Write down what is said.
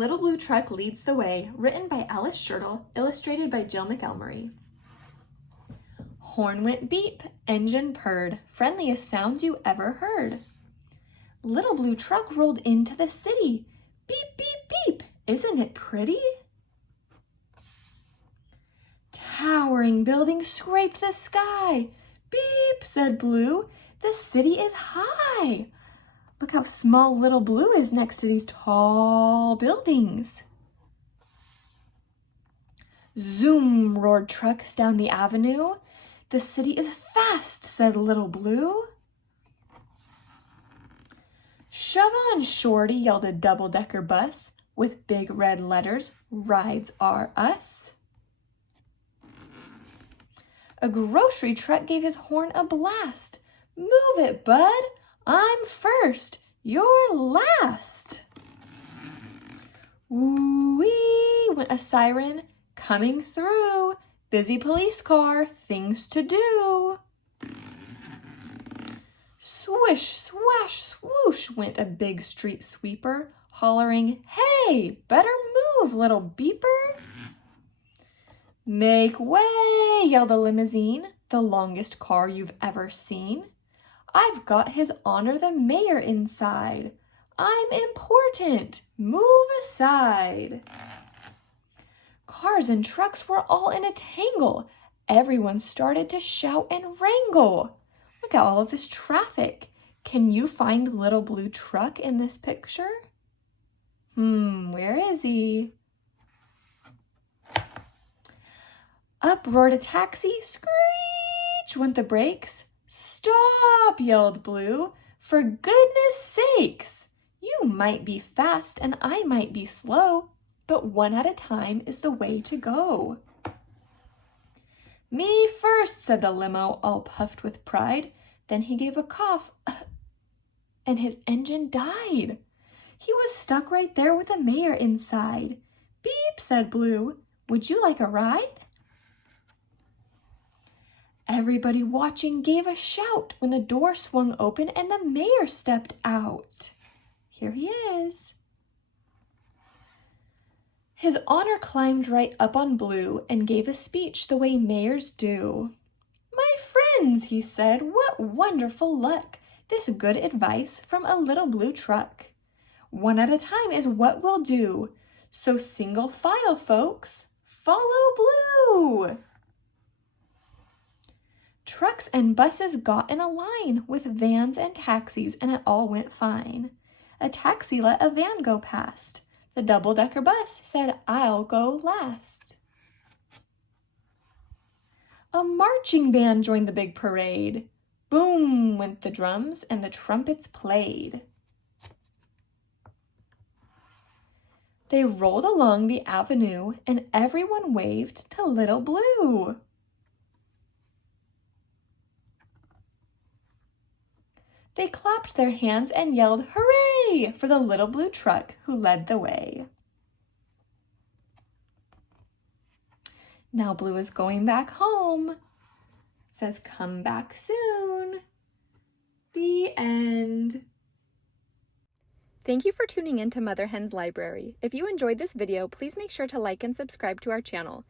Little Blue Truck Leads the Way, written by Schertle, illustrated by Jill McElmurry. Horn went beep, engine purred, friendliest sounds you ever heard. Little Blue Truck rolled into the city. Beep, beep, beep, isn't it pretty? Towering buildings scraped the sky. Beep, said Blue, the city is high. Look how small Little Blue is next to these tall buildings. Zoom, roared trucks down the avenue. The city is fast, said Little Blue. Shove on, Shorty, yelled a double-decker bus with big red letters, rides are us. A grocery truck gave his horn a blast. Move it, bud. I'm first. You're last. Woo-wee, went a siren coming through. Busy police car, things to do. Swish, swash, swoosh went a big street sweeper, hollering, hey, better move, little beeper. Make way, yelled a limousine, the longest car you've ever seen. I've got His Honor the Mayor inside. I'm important, move aside. Cars and trucks were all in a tangle. Everyone started to shout and wrangle. Look at all of this traffic. Can you find Little Blue Truck in this picture? Where is he? Up roared a taxi. Screech went the brakes. Stop, yelled Blue. For goodness sakes. You might be fast and I might be slow, but one at a time is the way to go. Me first, said the limo, all puffed with pride. Then he gave a cough, and his engine died. He was stuck right there with the mayor inside. Beep, said Blue. Would you like a ride? Everybody watching gave a shout when the door swung open and the mayor stepped out. Here he is. His Honor climbed right up on Blue and gave a speech the way mayors do. My friends, he said, what wonderful luck. This good advice from a Little Blue Truck. One at a time is what we'll do. So single file, folks, follow Blue. Trucks and buses got in a line with vans and taxis, and it all went fine. A taxi let a van go past. The double-decker bus said, I'll go last. A marching band joined the big parade. Boom went the drums and the trumpets played. They rolled along the avenue and everyone waved to Little Blue. They clapped their hands and yelled, hooray, for the Little Blue Truck who led the way. Now Blue is going back home. Says, come back soon. The end. Thank you for tuning in to Mother Hen's Library. If you enjoyed this video, please make sure to like and subscribe to our channel.